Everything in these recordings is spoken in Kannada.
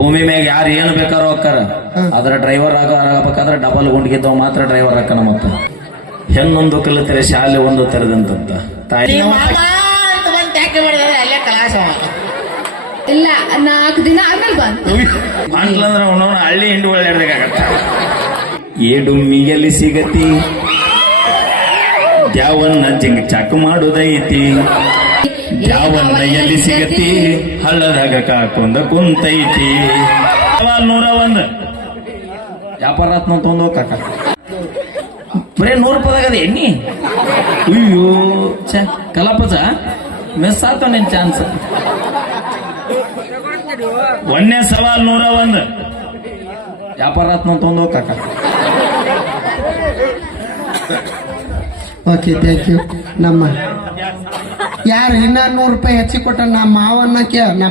ಭೂಮಿ ಮ್ಯಾಗ ಯಾರು ಏನು ಬೇಕಾರೋ ಹೋಗ್ತಾರ ಅದ್ರ ಡ್ರೈವರ್ ಆಗಬೇಕಾದ್ರೆ ಡಬಲ್ ಗುಂಡ್ಗಿದ್ದವ್ ಮಾತ್ರ ಡ್ರೈವರ್ ಹಾಕನ ಮತ್ತ ಹೆಣ್ಣೊಂದು ಕಲಿತರೆ ಶಾಲೆ ಒಂದು ತೆರೆದಂತ ತಾಯಿ ಇಲ್ಲ 4 ದಿನ ಆಮೇಲೆ ಬಂತು ಮಾಡ್ಲಂದ್ರ ಅವನವನ ಹಳ್ಳಿ ಹಿಂಡು ಒಳ್ಳೆಡ್ದಾಗತ್ತ ಏಡುಮ್ಮಿಯಲ್ಲಿ ಸಿಗತಿ ದ್ಯಾವನ್ನ ಜಿಂಗ್ ಚಾಕು ಮಾಡುದೈತಿ ದ್ಯಾವನ್ನ ಎಲ್ಲಿ ಸಿಗತಿ ಹಳ್ಳದಾಗ ಕಾಕೊಂಡ ಕುಂತೈತಿ 101 ವ್ಯಾಪಾರತ್ನ ತೊಂದು ಕಾಕ ಬರೇ 100 ರೂಪಾಯಿದಾಗ ಅದ ಎಣ್ಣಿ ಅಯ್ಯೋ ಚ ಕಲಾಪಜ ಮಿಸ್ ಆತ ನಿನ್ ಚಾನ್ಸ್ ಒಂದೇ ಸವಾಲ್ 101 ವ್ಯಾಪಾರತ್ನ ತೊಂದು ಕಾಕ ಓಕೆ ಥ್ಯಾಂಕ್ ಯು ನಮ್ಮ ಯಾರು ಇನ್ನ 100 ರೂಪಾಯಿ ಹೆಚ್ಚಿಗೆ ಕೊಟ್ಟ ನಮ್ಮ ಮಾವನ್ನ ನಾ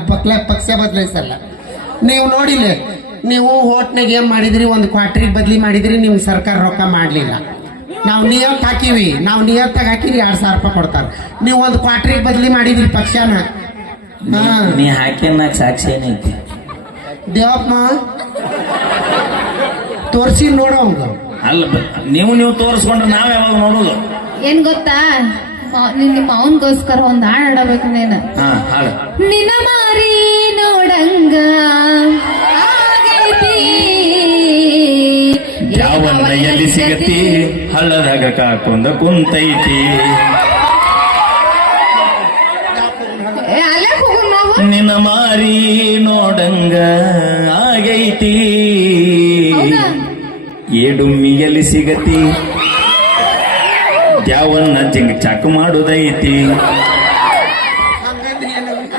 ಪಕ್ಷ ಬದಲಾಯಿಸಲ್ಲ ನೀವು ನೋಡಿಲ್ಲ ನೀವು ಹೋಟ್ನಾಗ ಏನ್ ಮಾಡಿದ್ರಿ ಒಂದು ಕ್ವಾರ್ಟ್ರಿಗೆ ಬದ್ಲಿ ಮಾಡಿದ್ರಿ ನೀವು ಸರ್ಕಾರ ರೊಕ್ಕ ಮಾಡ್ಲಿಲ್ಲ ನಾವು ನಿಯತ್ ಹಾಕಿವಿ ನಾವು ನಿಯತ್ತಾಗ ಹಾಕಿರಿ 2,000 ರೂಪಾಯಿ ಕೊಡ್ತಾರ ನೀವು ಒಂದು ಕ್ವಾರ್ಟ್ರಿಗೆ ಬದ್ಲಿ ಮಾಡಿದ್ರಿ ಪಕ್ಷನ ನೀ ಹಾಕಿನ ಸಾಕ್ಷಿ ಏನೈತಿ ದೇವಪ್ಪ ತೋರ್ಸಿ ನೋಡೋಂಗ ಅಲ್ಲ ನೀವು ತೋರಿಸ್ಕೊಂಡ್ರೆ ನಾವ್ ಯಾವಾಗ ನೋಡುದು ಏನ್ ಗೊತ್ತಾ ನಿಮ್ಮ ಅವನ್ಗೋಸ್ಕರ ಒಂದ್ ಹಾಡು ಆಡಬೇಕು ನೀನು ಹಾಡು ನಿನ್ನ ಮಾರಿ ನೋಡಂಗ ಆಗೈತಿ ಯಾವನ್ನ ಎಲ್ಲಿ ಸಿಗತಿ ಹಳ್ಳದಾಗ ಕಾಕೊಂಡ ಕುಂತೈತಿ ಅಲ್ಲೇ ಹೋಗು ನಾವು ನಿನ್ನ ಮಾರಿ ನೋಡಂಗ ಆಗೈತಿ ಏಡುಮ್ಮಿಯಲ್ಲಿ ಸಿಗತಿ ದ್ಯಾವನ್ನ ಜಿಂಗ್ ಚಾಕು ಮಾಡುದೈತಿ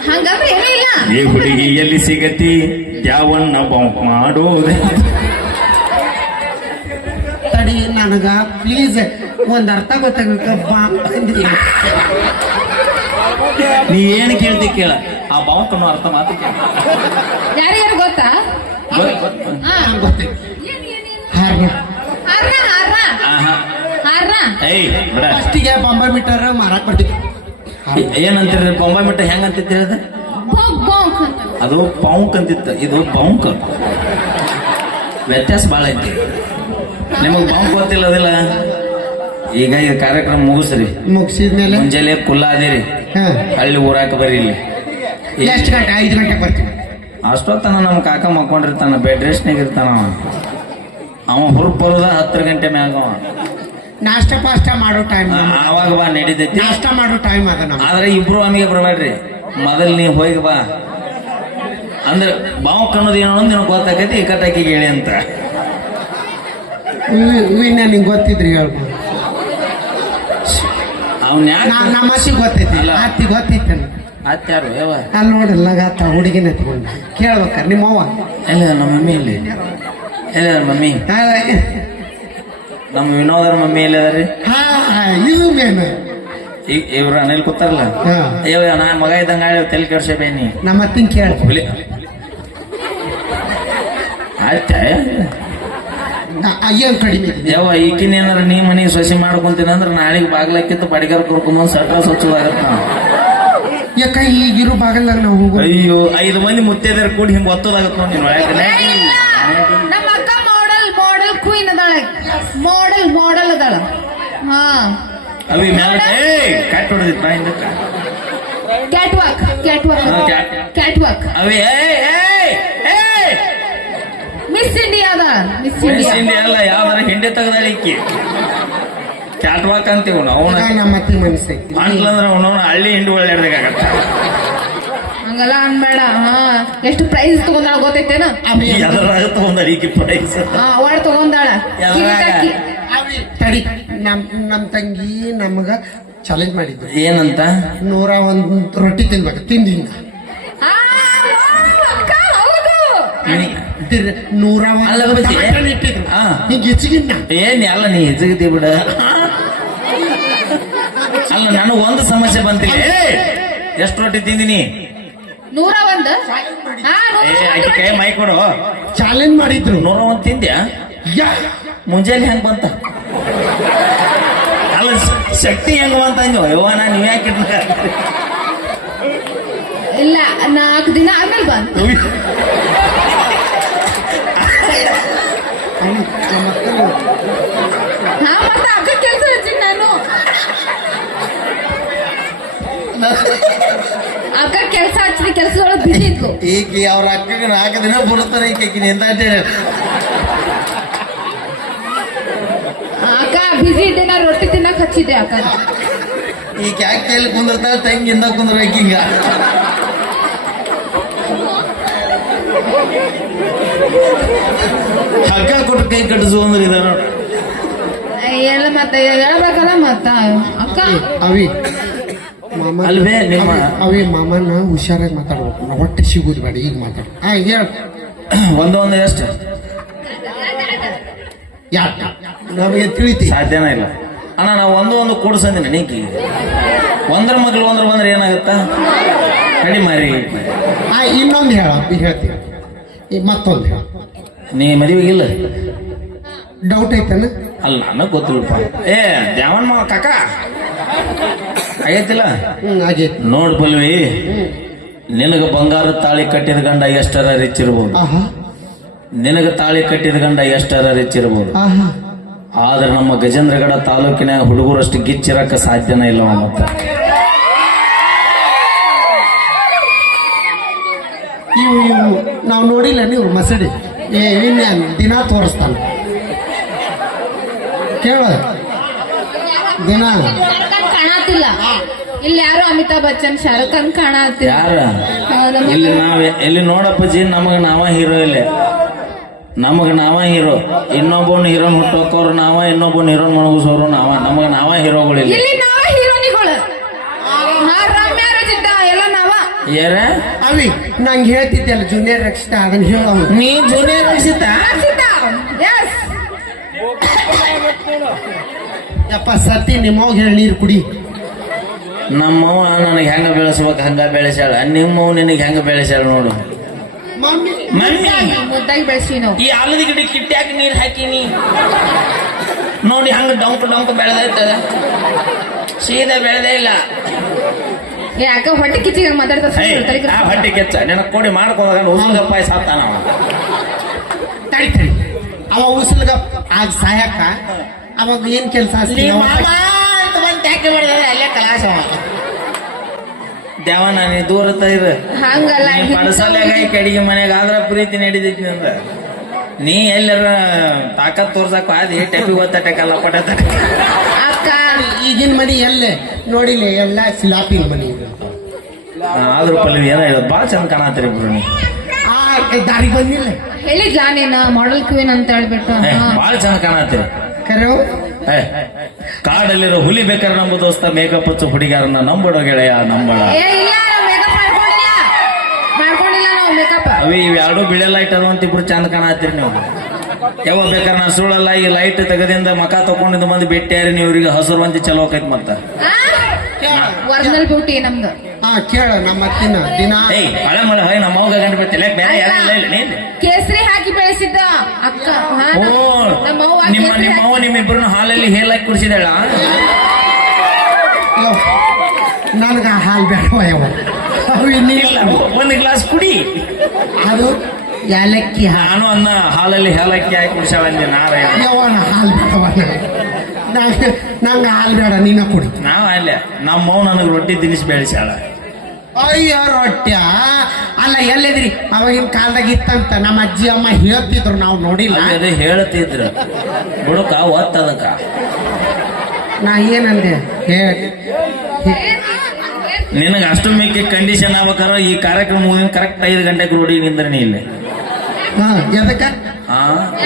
ಹಂಗಂದ್ರೆ ಏನೂ ಇಲ್ಲ ಈ ಹುಡುಗಿ ಎಲ್ಲಿ ಸಿಗತಿ ದ್ಯಾವನ್ನ ಬೌಂಕ್ ಮಾಡೋದೈತಿ ತಡಿ ನನಗ ಪ್ಲೀಸ್ ಒಂದ್ ಅರ್ಥ ಗೊತ್ತಾಗಬೇಕಪ್ಪ ನೀ ಏನು ಕೇಳ್ತಿ ಕೇಳ ಆ ಬೌಂಕ್ ಅನ್ನೋ ಅರ್ಥ ಮಾತು ಕೇಳ ಯಾರ್ಯಾರು ಗೊತ್ತಾ ಗೊತ್ತೈತಿ ಹಾರ ಹಾರ ಹಾರ ಏಯ್ ಬಿಡ ಫಸ್ಟಿಗೆ ಬಾಂಬೆ ಮೀಟರ್ ಮಾರಾಕ್ ಬರ್ತಿದ್ವಿ ಏನಂತೀರಿ ಬೊಂಬೆ ಮಿಟ್ಟ ಹೆಂಗಂತಿತ್ತು ಹೇಳಿದ ಅದು ಪೌಂಕ್ ಅಂತಿತ್ತು ಇದು ಬೌಂಕ್ ವ್ಯತ್ಯಾಸ ಭಾಳ ಐತಿ ನಿಮಗ್ ಬೌಂಕ್ ಗೊತ್ತಿಲ್ಲ ಅದಿಲ್ಲ ಈಗ ಇದು ಕಾರ್ಯಕ್ರಮ ಮುಗಿಸ್ರಿ ಮುಗಿಸಿದ್ಮೇಲೆ ಮುಂಜಾನೆ ಕುಲ್ಲ ಅದಿರಿ ಹಳ್ಳಿ ಊರಾಕ ಬರ್ರಿ ಇಲ್ಲಿ ಎಷ್ಟು ಗಂಟೆ 5 ಗಂಟೆಗೆ ಬರ್ತೀವಿ ಅಷ್ಟೊತ್ತನ ನಮ್ಮ ಕಾಕ ಮಕ್ಕೊಂಡಿರ್ತಾನ ಬೆಡ್ ರೆಸ್ಟ್ನಾಗ ಇರ್ತಾನ ಅವ ಹುರುಪ್ ಬರೋದ 10 ಗಂಟೆ ಮ್ಯಾಗ ನಾಷ್ಟ ಪಾಷ್ಟ ಮಾಡೋ ಟೈಮ್ ಆವಾಗ ಬಾ ನಡೀತೈತಿ ನಾಷ್ಟ ಮಾಡೋ ಟೈಮ್ ಅದ ನಮ್ಮ ಆದ್ರೆ ಇಬ್ರು ಆಮಿಗೆ ಬರಬೇಡ್ರಿ ಮೊದಲ್ ನೀ ಹೋಗಿ ಬಾ ಅಂದ್ರೆ ಬಾವುಕ್ ಅನ್ನೋದು ಏನೋ ನಿನಗೆ ಗೊತ್ತಾಕೈತಿ ಇಕ್ಕಟ್ಟಾಕಿಗೆ ಹೇಳಿ ಅಂತ ವಿನ್ನ ನಿಂಗೆ ಗೊತ್ತಿದ್ರಿ ಹೇಳ್ಬೋದು ಅವ್ನ ಯಾಕೆ ನಮ್ಮ ಅತ್ತಿ ಗೊತ್ತೈತಿ ಅತ್ತಿ ಗೊತ್ತೈತಿ ಅತ್ಯಾರು ಯಾವ ಅಲ್ಲಿ ನೋಡಲ್ಲ ಆತ ಹುಡುಗಿನ ಎತ್ಕೊಂಡು ಕೇಳ್ಬೇಕಾರ ನಿಮ್ಮ ಅವ್ವ ಎಲ್ಲ ನಮ್ಮ ಮಮ್ಮಿ ಇಲ್ಲಿ ಎಲ್ಲ ಮಮ್ಮಿ ನಮ್ಮ ವಿನೋದರ ಮಮ್ಮಿ ಎಲ್ಲ ಅದಾರಿ ಇದು ಮೇನ್ ಇವ್ರು ಅನಿಲ್ ಕೂತಾರಲ್ಲ ಅಯ್ಯೋ ನಾ ಮಗ ಇದ್ದಂಗ ತಲೆ ಕೆಡ್ಸಬೇನಿ ನಮ್ಮ ಅತ್ತಿನ ಕೇಳ ಆಯ್ತ ಅಯ್ಯನ್ ಕಡಿಮೆ ಯಾವ ಈಗಿನ ಏನಾರ ನೀ ಮನಿ ಸೊಸಿ ಮಾಡ್ಕೊಂತೀನಿ ಅಂದ್ರೆ ನಾಳೆಗೆ ಬಾಗ್ಲಾಕಿತ್ತು ಬಡಿಗಾರ ಕರ್ಕೊಂಬಂದ್ ಸಟ್ರ ಸ್ವಚ್ಛವಾಗತ್ತ ಯಾಕ ಈಗಿರೋ ಬಾಗಲ್ದಾಗ ನಾವು ಹೋಗೋ ಅಯ್ಯೋ 5 ಮಂದಿ ಮುತ್ತೈದರ ಕೂಡಿ ಹಿಂಗ್ ಒತ್ತದಾಗತ್ತ ನೋಡಿ ನಮ್ಮ ಅಕ್ಕ ಮಾಡೆಲ್ ಕ್ವೀನ್ ಅದಾಳೆ ಮಾಡೆಲ್ ಅದಾಳ ಹಾ ಅವಿ ಮ್ಯಾಲ ಕಟ್ ಹೊಡೆದಿತ್ತು ಬಾಯಿಂದ ಕ್ಯಾಟ್ ವಾಕ್ ಅವಿ ಮಿಸ್ ಇಂಡಿಯಾ ಮಿಸ್ ಇಂಡಿಯಾ ಅಲ್ಲ ಯಾವ್ದಾರ ಹಿಂಡೆ ತೆಗದಾಳ ಈಕಿ ಕ್ಯಾಟ್ ವಾಕ್ ಅಂತೀವ್ ನಾವು ನಮ್ಮ ಅತ್ತಿ ಮನಸ್ಸೈತಿ ಮಾಡ್ಲಂದ್ರ ಅವನವನ ಹಳ್ಳಿ ಹಿಂಡು ಒಳ್ಳೆಡ್ದಾಗತ್ತ ಹಂಗಲ್ಲ ಅನ್ಬೇಡ ಎಷ್ಟು ಪ್ರೈಸ್ ತಗೊಂಡಾಳ ಗೊತ್ತೈತೇನ ಯಾವ್ದಾರ ತಗೊಂಡ ಈಕಿ ಪ್ರೈಸ್ ಅವಾರ್ಡ್ ತಗೊಂಡಾಳ ತಡಿ ನಮ್ ತಂಗಿ ನಮಗ ಚಾಲೆಂಜ್ ಮಾಡಿದ್ರು ಏನಂತ 101 ರೊಟ್ಟಿ ತಿನ್ಬೇಕು ತಿಂದಿಂದ 101 ಇಟ್ಟಿದ್ರು ಹಿಂಗ ಹೆಚ್ಚಿಗಿನ್ನ ಏನ್ ಅಲ್ಲ ನೀ ಹೆಚ್ಚಿಗತಿ ಬಿಡ ಅಲ್ಲ ನನಗ ಒಂದು ಸಮಸ್ಯೆ ಬಂತಿಲ್ಲ ಎಷ್ಟು ರೊಟ್ಟಿ ತಿಂದಿನಿ 101 ಆಕೆ ಕೈ ಮೈ ಕೊಡು ಚಾಲೆಂಜ್ ಮಾಡಿದ್ರು 101 ತಿಂದ್ಯಾ ಮುಂಜಾನೆ ಹೆಂಗ್ ಬಂತ ಅಲ್ಲ ಶಕ್ತಿ ಹೆಂಗ ಬಂತ ಯವ್ವ ನೀವ್ ಯಾಕೆ ಇಲ್ಲ 4 ದಿನ ಆಮೇಲೆ ಬಂತು ಅಕ್ಕ ಕೆಲಸ ಹಚ್ಚಿದ ಕೆಲಸದೊಳಗೆ ಬಿಸಿ ಇತ್ತು. ಈಕಿ ಅವ್ರ ಅಕ್ಕಗೆ 4 ದಿನ ಬರುತ್ತಾನೆ ಈಕಿ ನಿಂತ ಅಕ್ಕ ಬಿಸಿ ಇದ್ದೆ, ನಾ ರೊಟ್ಟಿ ತಿನ್ನಕ್ ಹಚ್ಚಿದ್ದೆ ಅಕ್ಕ. ಈಗ ಯಾಕೆ ಎಲ್ಲಿ ಕುಂದಿರ್ತಾಳೆ ತಂಗಿಂದ ಕುಂದ್ರಬೇಕು ಹಿಂಗ. ಹಗ್ಗ ಕೊಟ್ಟು ಕೈ ಕಟ್ಟಿಸು ಅಂದ್ರೆ ಇದ ನೋಡಿ. ಎಲ್ಲ ಮತ್ತೆ ಹೇಳ್ಬೇಕಲ್ಲ ಮತ್ತ ಅಕ್ಕ. ಅವಿ ಮಾಮ ಅಲ್ವೇ ನಿಮ್ಮ ಅವಿ ಮಾಮನ ಹುಷಾರಾಗಿ ಮಾತಾಡ್ಬೇಕು, ನಾವು ಹೊಟ್ಟೆ ಸಿಗುದು ಬೇಡ, ಈಗ ಮಾತಾಡು. ಹೇಳ ಒಂದೊಂದು ಎಷ್ಟು ಯಾಕೆ ನಮಗೆ ತಿಳಿತಿ ಸಾಧ್ಯನೇ ಇಲ್ಲ ಅಣ್ಣ. ನಾವು ಒಂದು ಕೂಡ್ಸಂದಿನ ನೀಕಿ ಒಂದ್ರ ಮಕ್ಳು ಬಂದ್ರೆ ಏನಾಗುತ್ತಾ ಕಡಿ ಮಾರಿ. ಇನ್ನೊಂದು ಹೇಳ ಹೇಳ್ತೀನಿ, ಮತ್ತೊಂದು ಹೇಳ. ನೀ ಮದುವೆಗಿಲ್ಲ ಡೌಟ್ ಐತನ? ಅಲ್ಲ ನನಗ್ ಗೊತ್ತಿಲ್ಲಪ್ಪ. ದ್ಯಾವನ್ ಮಾವ ಕಾಕ ಆಗೈತಿಲ್ಲ. ಆಗೈತಿ ನೋಡ್ ಬಲ್ವಿ, ನಿನಗ ಬಂಗಾರ ತಾಳಿ ಕಟ್ಟಿದ ಗಂಡ ಎಷ್ಟರ ರಿಚ್ಚಿರ್ಬೋದು, ಆಹಾ ನಿನಗ ತಾಳಿ ಕಟ್ಟಿದ ಗಂಡ ಎಷ್ಟರ ರಿಚ್ಚಿರ್ಬೋದು. ಆಹಾ ಆದ್ರೆ ನಮ್ಮ ಗಜೇಂದ್ರಗಡ ತಾಲೂಕಿನ ಹುಡುಗರಷ್ಟು ಗಿಚ್ಚಿರಕ್ಕ ಸಾಧ್ಯನೇ ಇಲ್ಲ. ಮತ್ತೆ ಇವು ನಾವು ನೋಡಿಲ್ಲ ನೀವು ಮಸಡಿ ಇನ್ಯಾನ್ ದಿನ ತೋರಿಸ್ತಾನ ಕೇಳ ದಿನ ಕಾಣತಿಲ್ಲ ಇಲ್ಲಿ ಯಾರು ಅಮಿತಾಬ್ ಬಚ್ಚನ್ ಶಾರುಖ್ ಖಾನ್ ಕಾಣತಿಲ್ಲ. ಯಾರ ಇಲ್ಲಿ ಎಲ್ಲಿ ನೋಡಪ್ಪಾಜಿ, ನಮಗ ನಾವ ಹೀರೋ ಇಲ್ಲಿ, ನಮಗ ನಾವ ಹೀರೋ. ಇನ್ನೊಬ್ಬನ ಹೀರೋನ್ ಹುಟ್ಟೋಕೋರು ನಾವ, ಇನ್ನೊಬ್ಬನ ಹೀರೋನ್ ಮಣಗಿಸೋರು ನಾವ. ನಮಗ ನಾವ ಹೀರೋಗಳಿಲ್ಲ. ಇಲ್ಲಿ ನಾವ ಹೀರೋನಿಗಳು, ರಮ್ಯಾ ರಚಿತ ಎಲ್ಲ ನಾವ. ಯಾರ ಅವಿ ನಂಗೆ ಹೇಳ್ತಿದ್ದಲ್ಲ ಜೂನಿಯರ್ ರಕ್ಷಿತ, ಅದನ್ನ ಹೇಳ. ನೀ ಜೂನಿಯರ್ ರಕ್ಷಿತ ಯಪ್ಪ ಸತಿ ನಿಮ್ಮವ್ ಹೇಳಿ ನೀರು ಕುಡಿ. ನಮ್ಮವ್ವ ನನಗೆ ಹೆಂಗ ಬೆಳೆಸ್ಬೇಕು ಹಂಗ ಬೆಳೆಸ್ಯಾಳ, ನಿಮ್ಮವ್ ನಿನಗೆ ಹೆಂಗ ಬೆಳೆಸ್ಯಾಳ ನೋಡು. ಮಮ್ಮಿ ಮಮ್ಮಿ ಮುದ್ದಾಗಿ ಬೆಳೆಸಿ ನಾವು. ಈ ಆಲದ ಗಿಡ ಕಿಟ್ಟ್ಯಾಕ ನೀರ್ ಹಾಕಿನಿ ನೋಡಿ, ಹಂಗ ಡೊಂಕ್ ಬೆಳೆದೈತ, ಸೀದಾ ಬೆಳೆದೇ ಇಲ್ಲ. ಯಾಕ ಹೊಟ್ಟೆ ಕಿಚ್ಚಿಗೆ ಮಾತಾಡ್ತಾರೆ. ಆ ಹೊಟ್ಟೆ ಕೆಚ್ಚ ನಿನಗೆ ಕೊಡಿ ಮಾಡ್ಕೊಂಡ ಉಸುಲ್ಗಪ್ಪ ಸಾತಾನ. ತಡಿ ಅವ ಉಸಲ್ಗ ಆಗ ಸಾಯಕ ಅವಾಗ ಏನ್ ಕೆಲಸ ಅಲ್ಲೇ ಕಲಾಸ ದೇವನ ನೀ ದೂರ ಇರು. ಹಂಗಲ್ಲ ಪಡಸಾಲಾಗ ಅಡಿಗೆ ಮನೆಗೆ ಆದ್ರ ಪ್ರೀತಿ ನಡೀತೈತಿ ನಿಂದ. ನೀ ಎಲ್ಲರ ತಾಕತ್ ತೋರ್ಸಕ್ ಆದಿ ಟೆಪಿ ಗೊತ್ತಟಕಲ್ಲ ಪಟ ಅಕ್ಕ. ಈಗಿನ ಮನಿ ಎಲ್ಲೇ ನೋಡಿಲ್ಲ, ಎಲ್ಲ ಸ್ಲಾಪಿನ ಮನಿ. ಆದ್ರೂ ಪಲ್ವಿ ಏನೋ ಬಾಳ ಚಂದ ಕಾಣತ್ತೀರಿ ಇಬ್ರು. ನೀ ದಾರಿ ಬಂದಿಲ್ಲ ಹೇಳಿದ್ಲಾ ನೀನ ಮಾಡೆಲ್ ಕ್ವೀನ್ ಅಂತ ಹೇಳ್ಬಿಟ್ಟು. ಬಾಳ ಚಂದ ಕಾಣತ್ತೀರಿ. ಕರೆ ಕಾಡಲ್ಲಿರೋ ಹುಲಿ ಬೇಕಾದ್ರೆ ನಮ್ಮ ದೋಸ್ತ ಮೇಕಪ್ ಹಚ್ಚು ಹುಡುಗಿಯಾರನ್ನ ನಂಬಡೋ ಗೆಳೆಯ ನಂಬಳ. ಇಲ್ಲ ಮೇಕಪ್ ಮಾಡ್ಕೊಂಡಿಲ್ಲ ನಾವು ಮೇಕಪ್. ಅವಿ ಇವ್ ಎರಡು ಬಿಳೆ ಲೈಟ್ ಅದು ಅಂತ ಇಬ್ರು ಚಂದ ಕಾಣತ್ತೀರಿ ನೀವು. ಯಾವಾಗ ಬೇಕಾದ್ರೆ ನಾ ಸುಳ್ಳಲ್ಲ, ಈ ಲೈಟ್ ತೆಗದಿಂದ ಮಕ ತಕೊಂಡಿದ್ದು ಮಂದಿ ಭೇಟಿಯಾರಿ ನೀವು ಇವ್ರಿಗೆ ಹಸುರು ಅಂತ ಚಲೋ ಆಕೈತಿ. ಮತ್ತ ಒರಿಜಿನಲ್ ಬ್ಯೂಟಿ ನಮ್ದು. ಕೇಳ ನಮ್ಮ ಅತ್ತಿನ ದಿನ ಹಳೆ ಮಳೆ ಹೊಯ್ ನಮ್ಮ ಅವ್ಗ ಗಂಟು ಬರ್ತಿಲ್ಲ ಬೇರೆ ಯಾರಿಲ್ಲ ಇಲ್ಲ ನೀನ್ ಕೇಸರಿ ಹಾಕಿ ಬೆಳೆಸಿದ್ದ ಅಕ್ಕ. ನಿಮ್ಮವ್ವ ನಿಮ್ಮಿಬ್ರು ಹಾಲಲ್ಲಿ ಹೇಲಾಕಿ ಕುಡಿಸಿದಾಳ. ನನಗ ಹಾಲು ಬೇಡವ ಯಾವ ಒಂದು ಗ್ಲಾಸ್ ಕುಡಿ. ಅದು ಯಾಲಕ್ಕಿ ನಾನು ಅನ್ನ ಹಾಲಲ್ಲಿ ಹೇಲಾಕಿ ಹಾಕಿ ಕುಡಿಸಾಳ ಯಾವನ ಹಾಲು ಬೇಡವ ನಂಗೆ ಹಾಲು ಬೇಡ, ನೀನ ಕುಡಿ. ನಾವ್ ಅಲ್ಲೇ ನಮ್ಮವ್ ನನಗೆ ರೊಟ್ಟಿ ತಿನಿಸಿ ಬೆಳೆಸಾಳ. ಅಯ್ಯೋ ರೊಟ್ಟ್ಯ ಅಲ್ಲ ಎಲ್ಲಿದ್ರಿ ಅವಾಗಿನ ಕಾಲದಾಗ ಇತ್ತಂತ ನಮ್ಮ ಅಜ್ಜಿ ಅಮ್ಮ ಹೇಳ್ತಿದ್ರು, ನಾವು ನೋಡಿಲ್ಲ. ಅದೇ ಹೇಳ್ತಿದ್ರು ಬುಡಕ ಒತ್ತದಕ್ಕ. ನಾ ಏನಂದೆ ನಿನಗೆ ಅಷ್ಟು ಮಿಕ್ಕಿ ಕಂಡೀಷನ್ ಆಗ್ಬೇಕಾರ ಈ ಕಾರ್ಯಕ್ರಮ ಮುಗಿದ ಕರೆಕ್ಟ್ 5 ಗಂಟೆಗೆ ರೋಡಿ ನಿಂದ್ರೆ ನೀ ಇಲ್ಲೇ. ಎದಕ್ಕ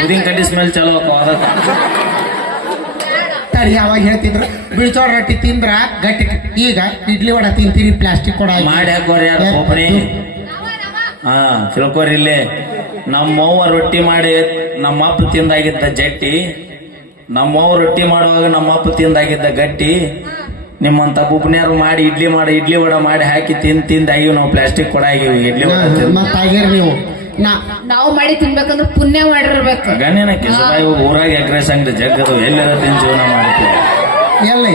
ಉದಿನ ಕಡ್ಡಿ ಸ್ಮೆಲ್ ಚಲೋ ಅದಕ್ಕ. ತಡಿ ಅವಾಗ ಹೇಳ್ತಿದ್ರು ಬಿಳ್ಚೋರ್ ರೊಟ್ಟಿ ತಿಂದ್ರ ಗಟ್ಟಿ. ಈಗ ಇಡ್ಲಿ ವಡ ತಿಂತೀರಿ ಪ್ಲಾಸ್ಟಿಕ್ ಕೊಡ ಮಾಡಿ ಹಾಕೋರಿ ಯಾರು ಒಬ್ಬನಿ. ತಿಳ್ಕೊರಿ ಇಲ್ಲೇ ನಮ್ಮವ್ವ ರೊಟ್ಟಿ ಮಾಡಿ ನಮ್ಮಪ್ಪ ತಿಂದಾಗಿದ್ದ ಜಟ್ಟಿ, ನಮ್ಮವ್ವ ರೊಟ್ಟಿ ಮಾಡುವಾಗ ನಮ್ಮಪ್ಪ ತಿಂದಾಗಿದ್ದ ಗಟ್ಟಿ. ನಿಮ್ಮಂತ ಬುಬ್ನ್ಯಾರು ಮಾಡಿ ಇಡ್ಲಿ ವಡ ಮಾಡಿ ಹಾಕಿ ತಿಂದಾಗಿ ನಾವು ಪ್ಲಾಸ್ಟಿಕ್ ಕೊಡ ಆಗಿವಿ ಇಡ್ಲಿ ವಡ. ಮತ್ತಾಗಿರ್ ನೀವು ನಾವು ಮಾಡಿ ತಿನ್ಬೇಕಂದ್ರೆ ಪುಣ್ಯ ಮಾಡಿರ್ಬೇಕು. ಗಣ್ಯನ ಕಿಸಬಾಯಿ ಊರಾಗ ಎಗ್ರೆಸ್ ಅಂಗಡಿ ಜಗ್ಗದು ಎಲ್ಲರ ತಿನ್ ಜೀವನ ಮಾಡ್ತೀವಿ. ಎಲ್ಲ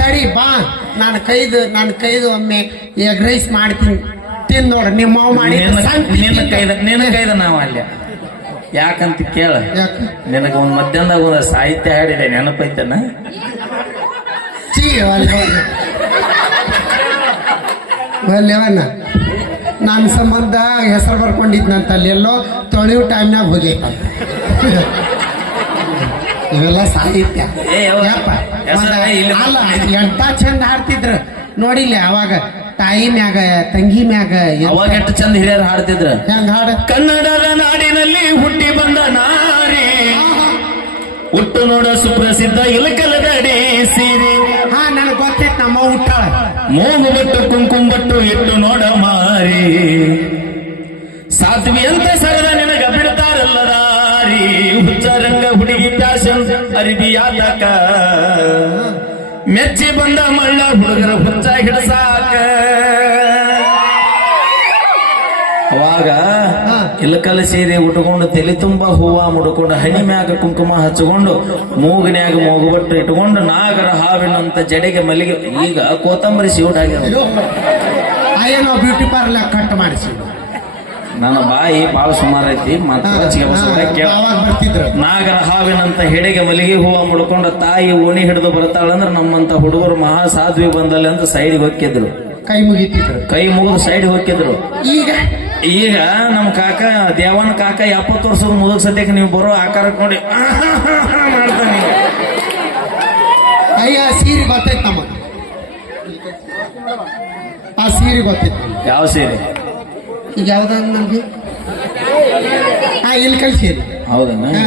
ತಡಿ ಬಾ, ನಾನು ಕೈದು ಒಮ್ಮೆ ಎಗ್ ರೈಸ್ ಮಾಡ್ತೀನಿ ತಿಂದ್ ನೋಡ್ರಿ. ನಿಮ್ಮ ಮಾವು ಮಾಡಿ ನಿನ್ನ ಕೈದ ನಾವ ಅಲ್ಲೇ ಯಾಕಂತ ಕೇಳ. ನಿನಗ ಒಂದ್ ಮಧ್ಯಾಹ್ನದಾಗ ಒಂದ್ ಸಾಹಿತ್ಯ ಹಾಡಿದೆ ನೆನಪೈತನ. ಲೆವನ್ ನನ್ನ ಸಂಬಂಧ ಹೆಸರು ಬರ್ಕೊಂಡಿದ್ನಂತ ಅಲ್ಲಿ ಎಲ್ಲೋ ತೊಳೆಯೋ ಟೈಮ್ನಾಗ ಹೋಗೈತ ಇವೆಲ್ಲ ಸಾಹಿತ್ಯ ಏ, ಯಾವ- ಯಪ್ಪ. ಹೆಸರ ಇಲ್ಲಿ- ಅಲ್ಲ ಎಂತ ಚಂದ ಹಾಡ್ತಿದ್ರು ನೋಡಿಲ್ಲ ಅವಾಗ ತಾಯಿ ಮ್ಯಾಗ ತಂಗಿ ಮ್ಯಾಗ ಅವಾಗ ಎಷ್ಟು ಚಂದ ಹಿರಿಯರು ಹಾಡ್ತಿದ್ರ. ಹೆಂಗ ಹಾಡ ಕನ್ನಡದ ನಾಡಿನಲ್ಲಿ ಹುಟ್ಟಿ ಬಂದ ನಾರಿ, ಹುಟ್ಟು ನೋಡ ಸುಪ್ರಸಿದ್ಧ ಇಲಕಲದಡಿ ಸೀರೆ, ಹಾ ನನಗೆ ಗೊತ್ತೈತ್ ನಮ್ಮ ಹುಟ್ಟಾಳ ಮೂಗು ಬಟ್ಟು ಕುಂಕುಮ ಬಟ್ಟು ಇಟ್ಟು ನೋಡ ಮಾರಿ, ಸಾಧ್ವಿ ಅಂತ ಸರದ ನಿನಗ ಬಿಡ್ತಾರಲ್ಲ ದಾರಿ, ಹುಚ್ಚರಂಗ ಹುಡುಗಿ ಪ್ಯಾಶನ್ ಅರಿಬಿಯಾತಕ, ಮೆಚ್ಚಿ ಬಂದ ಮಳ್ಳ ಹುಡುಗರ ಹುಚ್ಚ ಹಿಡಸಾಕ. ಅವಾಗ ಹಾ. ಇಲಕಲ ಸೀರೆ ಉಟ್ಕೊಂಡು ತಲೆ ತುಂಬ ಹೂವ ಮುಡ್ಕೊಂಡು ಹಣಿ ಮ್ಯಾಗ ಕುಂಕುಮ ಹಚ್ಕೊಂಡು ಮೂಗಿನ್ಯಾಗ ಮೂಗುಬಟ್ಟು ಇಟ್ಕೊಂಡು ನಾಗರ ಹಾವಿನಂತ ಜಡೆಗೆ ಮಲ್ಲಿಗೆ, ಈಗ ಕೋತಂಬರಿ ಶಿವಡ್ ಆಗ್ಯಾವ. ಅಯ್ಯೋ ಬ್ಯೂಟಿ ಪಾರ್ಲರ್ ಕಟ್ ಮಾಡಿಸಿ ನನ್ನ ಬಾಯಿ ಬಾಳ ಸುಮಾರು ಐತಿ ಅವಾಗ ಬರ್ತಿದ್ರು ನಾಗರ ಹಾವಿನಂತ ಹೆಡೆಗೆ ಮಲ್ಲಿಗೆ ಹೂವ ಮುಡ್ಕೊಂಡು ತಾಯಿ ಓಣಿ ಹಿಡಿದು ಬರ್ತಾಳಂದ್ರ ನಮ್ಮಂತ ಹುಡುಗರು ಮಹಾ ಸಾಧ್ವಿ ಬಂದಲ್ಲಿ ಅಂತ ಸೈಡ್ಗೆ ಹೊಕ್ಕಿದ್ರು, ಕೈ ಮುಗಿತಿದ್ರು ಕೈ ಮುಗಿದು ಸೈಡ್ಗೆ ಹೊಕ್ಕಿದ್ರು. ಈಗ ಈಗ ನಮ್ಮ ಕಾಕ ದೇವನ ಕಾಕ 70 ವರ್ಷದ ಮುದುಕ್ ಸದ್ಯಕ್ಕೆ ನೀವು ಬರೋ ಆಕಾರಕ್ಕೆ ನೋಡಿ ಮಾಡ್ತಾನೆ. ಅಯ್ಯ ಸೀರೆ ಗೊತ್ತೈತ್ ನಮಗ, ಆ ಸೀರೆ ಗೊತ್ತೈತಿ. ಯಾವ ಸೀರೆ? ಈಗ ಯಾವ್ದ ನಮ್ಗೆ ಹಾ ಇಲ್ಲಿ ಕಳ್ಸೀರಿ. ಹೌದನ್ನ? ಹಾ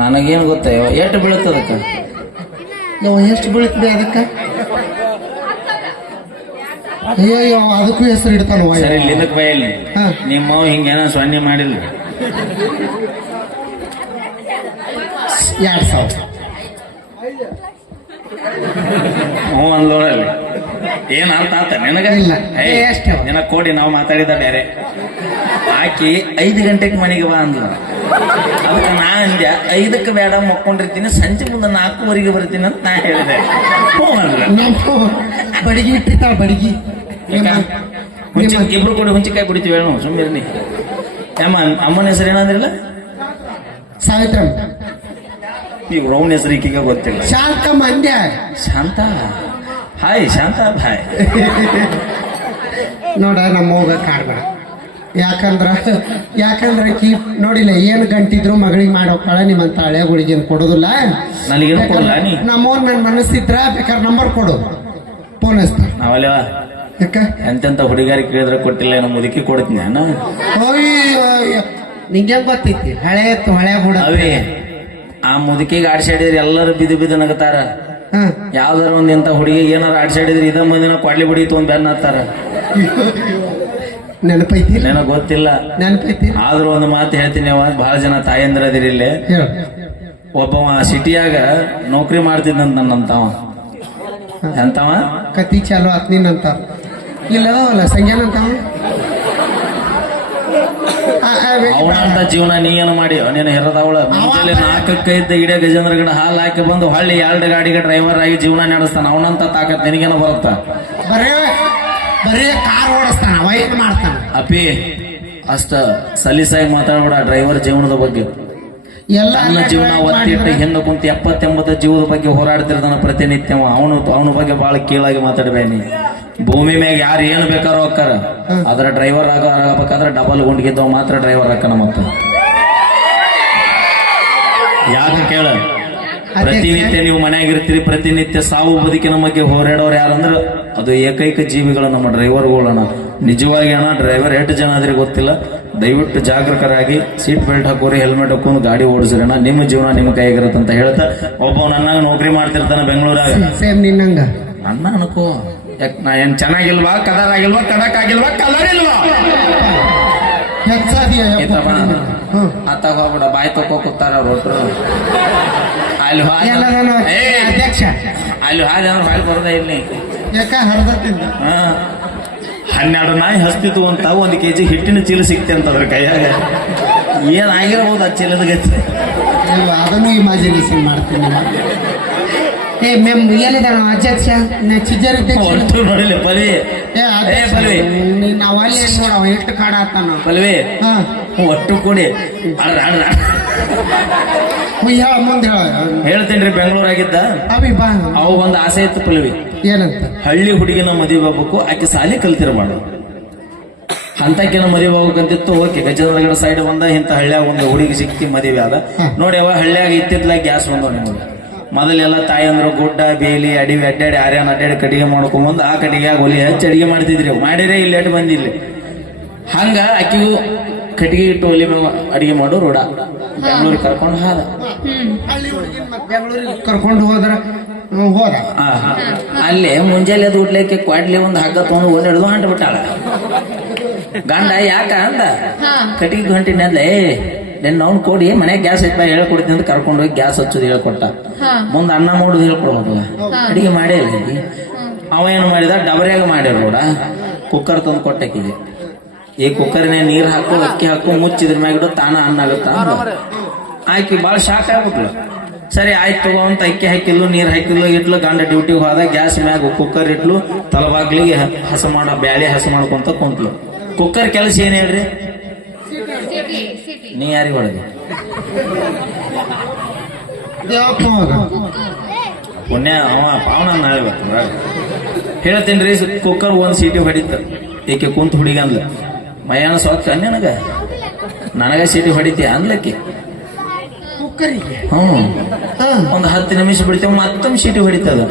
ನನಗೇನು ಗೊತ್ತ ಎಷ್ಟು ಬೀಳುತ್ತದಕ್ಕ? ನೀವು ಎಷ್ಟು ಬೀಳ್ತೀವಿ ಅದಕ್ಕ? ಅಯ್ಯೋ ಅದಕ್ಕೂ ಹೆಸರು ಇಡ್ತಾನ ಸರಿ ಲಿದಕ್ ಬೈಯಲ್ಲಿ ಹಾ. ನಿಮ್ಮ ಹಿಂಗೇನ ಸೊನ್ನೆ ಮಾಡಿಲ್ಲ 2000 ಹ್ಞೂ ಅಂದ್ಲೋಳಲ್ಲಿ ಏನ್ ಅರ್ಥ ಆತ ನಿನಗ? ಇಲ್ಲ. ಏಯ್, ಎಷ್ಟು? ನಿನಗ್ ಕೊಡಿ ನಾವು ಮಾತಾಡಿದ ಬೇರೆ. ಆಕಿ 5 ಗಂಟೆಗೆ ಮನೆಗೆ ಬಾ ಅಂದ್ಲು. ಅದಕ್ಕೆ ನಾ ಅಂದ್ಯ 5ಕ್ಕೆ ಬೇಡ ಮಕ್ಕೊಂಡಿರ್ತೀನಿ, ಸಂಜೆ ಮುಂದೆ 4:15 ಬರ್ತೀನಿ ಅಂತ ನಾ ಹೇಳಿದೆ. ಹ್ಞೂ ಅಂದ್ಲ. ನಮ್ಮ ಬಡಿಗೆ ಇಟ್ಟಿರ್ತಾಳ ಬಡಿಗೆ. ಇಬ್ರು ಕೂಡ ಹುಂಚಿಕಾಯಿ ಕುಡಿತೀವಿ ಹೇಳು ಸುಮ್ಮನೆ. ಅಮ್ಮ ಅಮ್ಮನ ಹೆಸರು ಏನಂದ್ರಿಲ್ಲ? ಸಾವಿತ್ರಮ್ಮ ಈಗ ರೌನ್ ಹೆಸರು ಈಕೀಗ ಗೊತ್ತಿಲ್ಲ. ಶಾಂತಮ್ಮ ಅಂದ್ಯ. ಶಾಂತ. ಹಾಯ್ ಶಾಂತ ಭಾಯ್. ನೋಡ ನಮ್ಮ ಹೋಗ ಕಾಡ್ಬೇಡ, ಯಾಕಂದ್ರ ಕೀ ನೋಡಿಲ್ಲ ಏನು ಗಂಟಿದ್ರು ಮಗಳಿಗೆ ಮಾಡೋಕ್ಕಾಳ ನಿಮ್ಮಂತ ಹಳೆ ಗುಳಿಗೇನು ಕೊಡೋದಿಲ್ಲ. ನನಗೇನು ಕೊಡಲ್ಲ ನೀ? ನಮ್ಮವ್ರು ನನ್ನ ಮನಸ್ಸಿದ್ರ ಬೇಕಾದ್ರೆ ನಂಬರ್ ಕೊಡು, ಫೋನ್ ಹಚ್ತ. ನಾವಲ್ವ ಯಾಕ ಎಂತೆಂತ ಹುಡುಗಾರಿ ಕೇಳಿದ್ರೆ ಕೊಟ್ಟಿಲ್ಲ, ನಮ್ಮ ಮುದುಕಿ ಕೊಡ್ತೀನಿ ನಾನು. ನಿಂಗೆ ಗೊತ್ತೈತಿ ಹಳೆ ಹಳೆ ಬುಡ ಅವೇ ಆ ಮುದುಕಿಗೆ ಆಡ್ಸಾಡಿದ್ರೆ ಎಲ್ಲರೂ ಬಿದ್ದು ಬಿದ್ದು ನಗತಾರ. ಹಾ ಯಾವ್ದಾರ ಒಂದ್ ಇಂತ ಹುಡುಗಿ ಏನಾರ ಆಡ್ಸಾಡಿದ್ರೆ ಇದ ಮಂದಿನ ಕೊಡ್ಲಿ ಬಿಡಿತು ಒಂದ್ ಬೆನ್ನ ಹತ್ತಾರ. ನೆನಪೈತಿ ನನಗ್ ಗೊತ್ತಿಲ್ಲ, ನೆನಪೈತಿ ಆದ್ರೂ ಒಂದು ಮಾತು ಹೇಳ್ತೀನಿ. ಬಹಳ ಜನ ತಾಯಂದ್ರ ಅದಿರಿ ಇಲ್ಲಿ. ಹೇಳು. ಒಬ್ಬವ ಸಿಟಿಯಾಗ ನೌಕರಿ ಮಾಡ್ತಿದ್ದಂತ ನನ್ನಂತವ. ಎಂತವ? ಕತಿ ಚಾಲು ಆತ್ ನಿನ್ನಂತ ಇಲ್ಲ ಸಂಜ್ಞಾನಂತವ. ಅವನಂತ ಜೀವನ ನೀ ಏನು ಮಾಡಿ ನೀನು ಹೆರದವಳ ಮುಂಚೆಲೆ 4 ಇದ್ದ ಇಡೇ ಗಜೇಂದ್ರ ಗಿಡ ಹಾಲು ಹಾಕಿ ಬಂದು ಹಳ್ಳಿ 2 ಗಾಡಿಗೆ ಡ್ರೈವರ್ ಆಗಿ ಜೀವನ ನಡೆಸ್ತಾನ. ಅವನಂತ ತಾಕತ್ ನಿನಗೇನು ಬರುತ್ತಾ? ಬರೇ ಕಾರ್ ಓಡಿಸ್ತಾನ, ವೈಟ್ ಮಾಡ್ತಾನ. ಅಪಿ ಅಷ್ಟ ಸಲೀಸಾಗಿ ಮಾತಾಡ್ಬೇಡ ಡ್ರೈವರ್ ಜೀವನದ ಬಗ್ಗೆ. ಎಲ್ಲ ನನ್ನ ಜೀವನ ಒತ್ತಿಟ್ಟು ಹಿಂದೆ ಕುಂತ 70-80 ಜೀವದ ಬಗ್ಗೆ ಹೋರಾಡ್ತಿರ್ತಾನ ಪ್ರತಿನಿತ್ಯ. ಅವನ ಬಗ್ಗೆ ಬಹಳ ಕೀಳಾಗಿ ಮಾತಾಡ್ಬೇನಿ. ಭೂಮಿ ಮ್ಯಾಗ ಯಾರು ಏನು ಬೇಕಾರೋ ಹೋಗ್ತಾರ, ಅದರ ಡ್ರೈವರ್ ಆಗಬೇಕಾದ್ರೆ ಡಬಲ್ ಗುಂಡ್ಗಿದ್ದವ ಮಾತ್ರ ಡ್ರೈವರ್ ಹಾಕನ. ಮತ್ತು ಯಾಕೆ ಕೇಳ? ಪ್ರತಿನಿತ್ಯ ನೀವು ಮನೆಯಾಗಿರ್ತೀರಿ, ಪ್ರತಿನಿತ್ಯ ಸಾವು ಬದುಕಿನ ಬಗ್ಗೆ ಹೋರಾಡೋರು ಯಾರಂದ್ರ ಅದು ಏಕೈಕ ಜೀವಿಗಳು ನಮ್ಮ ಡ್ರೈವರ್ಗಳನ್ನ. ನಿಜವಾಗಿ ಅಣ್ಣ ಡ್ರೈವರ್ ಎಷ್ಟು ಜನ ಆದ್ರೆ ಗೊತ್ತಿಲ್ಲ. ದಯವಿಟ್ಟು ಜಾಗರೂಕರಾಗಿ ಸೀಟ್ ಬೆಲ್ಟ್ ಹಾಕೋರಿ, ಹೆಲ್ಮೆಟ್ ಹಾಕೊಂಡು ಗಾಡಿ ಓಡಿಸ್ರಣ್ಣ. ನಿಮ್ಮ ಜೀವನ ನಿಮ್ಮ ಕೈಗಿರತ್ತ ಅಂತ ಹೇಳ್ತಾ ಒಬ್ಬ ನನ್ನ ನೌಕರಿ ಮಾಡ್ತಿರ್ತಾನೆ ಬೆಂಗಳೂರಾಗ. ಸೇಮ್ ನಿನ್ನಂಗ ನನ್ನ ಅನ್ಕೋ ಯಾಕೆ ನಾ ಏನ್ ಚೆನ್ನಾಗಿಲ್ವಾ, ಕಲರ್ ಆಗಿಲ್ವಾ, ಕಡಕ್ ಆಗಿಲ್ವಾ, ಕಲರ್ ಇಲ್ವಾ? ಅತ್ತಾಗ ಹೋಗ್ಬಿಡ, ಬಾಯಿ ತಕೋ ಕೂತಾರ ರೊಟ್ರು. ಅಲ್ಲಿ ಅಧ್ಯಕ್ಷ ಅಲ್ಲಿ ಹಾದಿ ಅಂದ್ರೆ ಬಾಯಿ ಬರೋದೇ ಇಲ್ಲಿ. ಯಾಕ ಹರಿದತ್ತಿಂದ 12 ನಾಯಿ ಹಸ್ತಿತ್ತು ಅಂತ 1 kg ಹಿಟ್ಟಿನ ಚೀಲ ಸಿಕ್ತೆ ಅಂತದ್ರ ಕೈಯಾಗ. ಏನಾಗಿರ್ಬೋದು ಆ ಚೀಲದ ಗತಿ? ಅದನ್ನು ಇಮ್ಯಾಜಿನೇಷನ್ ಮಾಡ್ತೀನಿ. ಏನಿದ ಅಧ್ಯಕ್ಷ ಚಿಜರ್ ನೋಡಿಲ್ಲ ಪಲ್ವಿ. ಪಲ್ವಿ ನಾವು ಅಲ್ಲಿ ನೋಡವ ಎಷ್ಟು ಕಾಡ ಆತ ನಾವು ಪಲ್ವಿ ಹಾ ಒಟ್ಟು ಕೂಡಿ ಮುಂದೆ ಹೇಳ ಹೇಳ್ತೇನ್ರಿ ಬೆಂಗಳೂರಾಗಿದ್ದ ಅವಿ ಬಾ ಅವು ಒಂದು ಆಸೆ ಇತ್ತು ಪಲ್ವಿ, ಏನಂತ ಹಳ್ಳಿ ಹುಡುಗಿನ ಮದುವೆ ಆಗ್ಬೇಕು, ಆಕೆ ಸಾಲಿ ಕಲ್ತಿರಬಾರ್ದು ಅಂತಕಿನ ಮದುವೆ ಹೋಗ್ಬೇಕಂತಿತ್ತು. ಓಕೆ, ಗಜೇಂದ್ರಗಡ ಸೈಡ್ ಬಂದ ಇಂಥ ಹಳ್ಳಿಯಾಗ ಒಂದು ಹುಡುಗಿ ಸಿಕ್ತಿ ಮದುವೆ ಆದ. ನೋಡಿ ಅವ ಹಳ್ಳಿಯಾಗ ಇತ್ತಿದ್ಲಾಗ ಗ್ಯಾಸ್ ಬಂದವ ನಿಮಗೆ. ಮೊದಲೆಲ್ಲ ತಾಯಂದ್ರು ಗುಡ್ಡ ಬೇಲಿ ಅಡಿವಿ ಅಡ್ಡಾಡಿ ಆರ್ಯಾನ ಅಡ್ಡಾಡಿ ಕಟ್ಟಿಗೆ ಮಾಡ್ಕೊಂಬಂದು ಆ ಕಟ್ಟಿಗೆ ಒಲಿ ಹಚ್ಚಿ ಅಡಿಗೆ ಮಾಡ್ತಿದ್ರಿ. ಮಾಡಿರೇ ಇಲ್ಲಿ ಅಡ್ಡಿ ಬಂದಿಲ್ಲ. ಹಂಗ ಆಕಿಗೂ ಕಟ್ಟಿಗೆ ಇಟ್ಟು ಒಲಿ ಅಡಿಗೆ ಮಾಡು ರೂಢ. ಬೆಂಗಳೂರಿಗೆ ಕರ್ಕೊಂಡು ಹಾದ. ಬೆಂಗಳೂರಿಗೆ ಕರ್ಕೊಂಡು ಹೋದ್ರ ಹೋದ. ಅಲ್ಲೇ ಮುಂಜಾನೆ ಅದು ಉಡ್ಲಿಕ್ಕೆ ಕ್ವಾಡ್ಲಿ ಒಂದು ಹಗ್ಗ ತಗೊಂಡು ಓಡಾಡಿದು ಹೊಂಟ ಬಿಟ್ಟಾಳ. ಗಂಡ ಯಾಕ ಅಂದ, ಕಟ್ಟಿಗೆ ಹೊಂಟಿನ ಅಂದ. ನಿನ್ನ ಅವ್ನು ಕೊಡಿ ಮನೆಗೆ ಗ್ಯಾಸ್ ಹಚ್ಚ ಹೇಳ್ಕೊಡ್ತೀನಿ ಅಂತ ಕರ್ಕೊಂಡು ಹೋಗಿ ಗ್ಯಾಸ್ ಹಚ್ಚೋದು ಹೇಳ್ಕೊಟ್ಟ. ಮುಂದೆ ಅನ್ನ ಮಾಡೋದು ಹೇಳ್ಕೊಡ್ಬೇಕು, ಅಡಿಗೆ ಮಾಡೇ ಇಲ್ಲ. ಅವ ಏನು ಮಾಡಿದ, ಡಬರ್ಯಾಗ ಮಾಡ್ಯಾರ ನೋಡ, ಕುಕ್ಕರ್ ತಂದು ಕೊಟ್ಟಕ್ಕಿದೆ. ಈ ಕುಕ್ಕರ್ನೇ ನೀರ್ ಹಾಕು ಅಕ್ಕಿ ಹಾಕು ಮುಚ್ಚಿದ್ರ ಮ್ಯಾಗಿಡು ತಾನ ಅನ್ನ ಆಗುತ್ತಾ. ಆಕಿ ಭಾಳ ಶಾಕ್ ಆಗ್ಬಿಟ್ಲು. ಸರಿ ಆಯ್ತು ತಗೋ ಅಂತ ಅಕ್ಕಿ ಹಾಕಿಲ್ಲು ನೀರ್ ಹಾಕಿಲ್ಲು ಇಟ್ಲು. ಗಂಡ ಡ್ಯೂಟಿಗೆ ಹೋದ, ಗ್ಯಾಸ್ ಮ್ಯಾಗ ಕುಕ್ಕರ್ ಇಟ್ಲು, ತಲಬಾಗ್ಲಿಗೆ ಹಸ ಮಾಡ ಬ್ಯಾಳೆ ಹಸ ಮಾಡ್ಕೊಂತ ಕುಂತ್ಲು. ಕುಕ್ಕರ್ ಕೆಲಸ ಏನ್ ಹೇಳ್ರಿ, ನೀ ಯಾರಿಗೆ ಹೊಡೆದಿ? ದೇವಪ್ಪ ಹೋಗ ಪುಣ್ಯ ಅವ ಪಾವನ ಹೇಳ್ತೇನ್ರಿ. ಕುಕ್ಕರ್ ಒಂದ್ ಸೀಟಿ ಹೊಡಿತ. ಈಕೆ ಕುಂತ ಹುಡುಗಿ ಅಂದ್ಲ, ಮಯಾನ ಸ್ವಚ್ಛ ನನಗ ನನಗ ಸೀಟಿ ಹೊಡಿತೀಯ ಅಂದ್ಲಕ್ಕಿ. ಕುಕ್ಕರಿಗೆ ಒಂದ್ 10 ನಿಮಿಷ ಬಿಡ್ತೇವ, ಮತ್ತೊಂದು ಸೀಟಿ ಹೊಡಿತದ.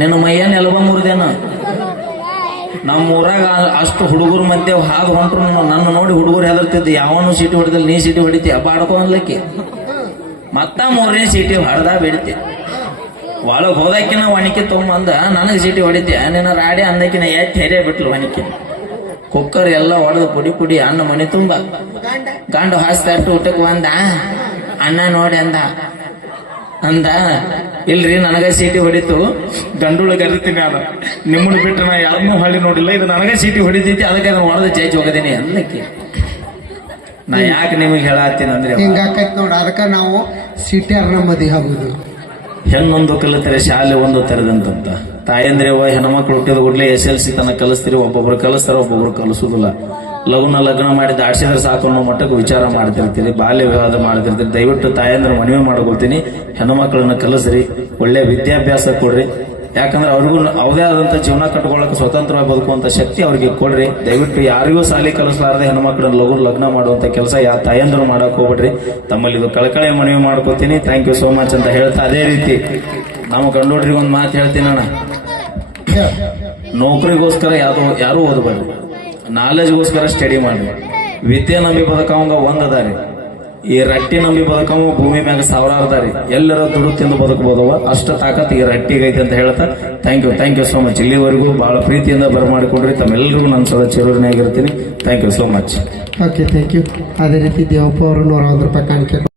ನಿನ್ನ ಮೈಯನ್ ಎಲ್ಬ ಮುರಿದೇನ. ನಮ್ಮ ಊರಾಗ ಅಷ್ಟು ಹುಡುಗರ ಮಧ್ಯೆ ಹಾದು ಹೊಂಟ್ರು ನನ್ನ ನೋಡಿ ಹುಡುಗರು ಹೆದರ್ತಿದ್ದು. ಯಾವನು ಸೀಟಿ ಹೊಡೆದಲ್ಲಿ ನೀ ಸೀಟಿ ಹೊಡಿತೀಯ ಬಾಡ್ಕೊ ಅನ್ಲಕ್ಕಿ. ಮತ್ತ 3ನೇ ಸೀಟಿ ಹೊಡೆದ ಬಿಡ್ತಿ. ಒಳಗ್ ಹೋದಕ್ಕಿನ ಒಣಕಿ ತಗೊಂಬಂದ ನನಗೆ ಸೀಟಿ ಹೊಡಿತೀಯ ನಿನ್ನ ರಾಡಿ ಅಂದಕ್ಕಿನ ಎತ್ತಿ ಹೆರೆ ಬಿಟ್ಲು ಒಣಕಿ. ಕುಕ್ಕರ್ ಎಲ್ಲ ಹೊಡೆದು ಪುಡಿ ಪುಡಿ ಅನ್ನ ಮನೆ ತುಂಬ. ಗಂಡು ಹಾಸ್ತ ಊಟಕ್ಕೆ ಬಂದ, ಅನ್ನ ನೋಡಿ ಅಂದ ಇಲ್ರಿ ನನಗ ಸೀಟಿ ಹೊಡಿತು, ಗಂಡುಳಿಗೆ ಅರಿತೀನಿ ಅದ. ನಿಮ್ಮನ್ನು ಬಿಟ್ಟು ನಾ ಯಾರನ್ನೂ ಹಳ್ಳಿ ನೋಡಿಲ್ಲ, ಇದು ನನಗ ಸೀಟಿ ಹೊಡಿತೈತಿ, ಅದಕ್ಕೆ ಅದನ್ನ ಹೊಡೆದು ಚೇಚ್ ಹೋಗದೀನಿ ಅಂದಕ್ಕೆ. ನಾ ಯಾಕೆ ನಿಮಗೆ ಹೇಳತ್ತೀನಿ ಅಂದ್ರೆ ಹಿಂಗಾಕೈತ್ ನೋಡ, ಅದಕ್ಕ ನಾವು ಸಿಟಿಯರ್ನ ಮದುವೆ ಆಗುದು. ಹೆಣ್ಣೊಂದು ಕಲಿತರೆ ಶಾಲೆ ಒಂದು ತೆರೆದಂತ. ತಾಯಂದ್ರೆ ಹೆಣ್ಮಕ್ಳು ಹುಟ್ಟಿದ ಕೂಡಲೇ SLC ತನಕ ಕಲಿಸ್ತೀರಿ. ಒಬ್ಬೊಬ್ರು ಕಲಿಸ್ತಾರ, ಒಬ್ಬೊಬ್ರು ಕಲಿಸೋದಿಲ್ಲ. ಲಗ್ನ ಮಾಡಿ ದಾಡ್ಸಿದ್ರೆ ಸಾಕು ಅನ್ನೋ ಮಟ್ಟಕ್ಕೆ ವಿಚಾರ ಮಾಡ್ತಿರ್ತೀರಿ, ಬಾಲ್ಯ ವಿವಾಹ ಮಾಡ್ತಿರ್ತೀರಿ. ದಯವಿಟ್ಟು ತಾಯಂದ್ರೆ ಮನವಿ ಮಾಡ್ಕೊಳ್ತೀನಿ, ಹೆಣ್ಮಕ್ಳನ್ನ ಕಲಿಸ್ರಿ, ಒಳ್ಳೆ ವಿದ್ಯಾಭ್ಯಾಸ ಕೊಡ್ರಿ. ಯಾಕಂದ್ರೆ ಅವ್ರಿಗೂ ಅವದೇ ಆದಂತ ಜೀವನ ಕಟ್ಕೊಳ್ಳಕ್ಕೆ ಸ್ವತಂತ್ರವಾಗಿ ಬದುಕುವಂತ ಶಕ್ತಿ ಅವ್ರಿಗೆ ಕೊಡ್ರಿ. ದಯವಿಟ್ಟು ಯಾರಿಗೂ ಸಾಲಿ ಕಲಿಸಲಾರದೆ ಹೆಣ್ಮಕ್ಳನ್ನ ಲಗ್ನ ಮಾಡುವಂತ ಕೆಲಸ ಯಾವ ತಾಯಂದ್ರು ಮಾಡಕ್ ಹೋಗ್ಬಿಡ್ರಿ. ತಮ್ಮಲ್ಲಿ ಇದು ಕಳಕಳೆ ಮನವಿ ಮಾಡ್ಕೋತೀನಿ. ಥ್ಯಾಂಕ್ ಯು ಸೋ ಮಚ್ ಅಂತ ಹೇಳ್ತಾ, ಅದೇ ರೀತಿ ನಾವು ಗಂಡೋಡ್ರಿಗೆ ಒಂದು ಮಾತು ಹೇಳ್ತೀನಿ ಅಣ್ಣ, ನೌಕರಿಗೋಸ್ಕರ ಯಾರು ಓದಬೇಡ್ರಿ, ನಾಲೆಜ್ಗೋಸ್ಕರ ಸ್ಟಡಿ ಮಾಡ್ರಿ. ವಿದ್ಯೆ ನಂಬಿ ಬದುಕವಂಗ ಒಂದದಾರಿ, ಈ ರಟ್ಟಿ ನಂಬಿ ಬದುಕವ ಭೂಮಿ ಮ್ಯಾಗ ಸಾವಿರಾರು ದಾರಿ. ಎಲ್ಲರ ದುಡ್ಡು ತಿಂದು ಬದುಕಬಹುದವ, ಅಷ್ಟ ತಾಕತ್ ಈ ರಟ್ಟಿಗೈತೆ ಅಂತ ಹೇಳ್ತಾ ಥ್ಯಾಂಕ್ ಯು ಸೋ ಮಚ್. ಇಲ್ಲಿವರೆಗೂ ಬಹಳ ಪ್ರೀತಿಯಿಂದ ಬರಮಾಡಿಕೊಂಡ್ರಿ. ತಮ್ಮೆಲ್ಲರಿಗೂ ನಾನು ಸದಾ ಚಿರಋಣಿಯಾಗಿರ್ತೀನಿ. Thank you so much. Okay, thank you. ಅದೇ ರೀತಿ ದೇವಪ್ಪ ಅವರು 150 ರೂಪಾಯಿ ಕಾಣಿಕೆ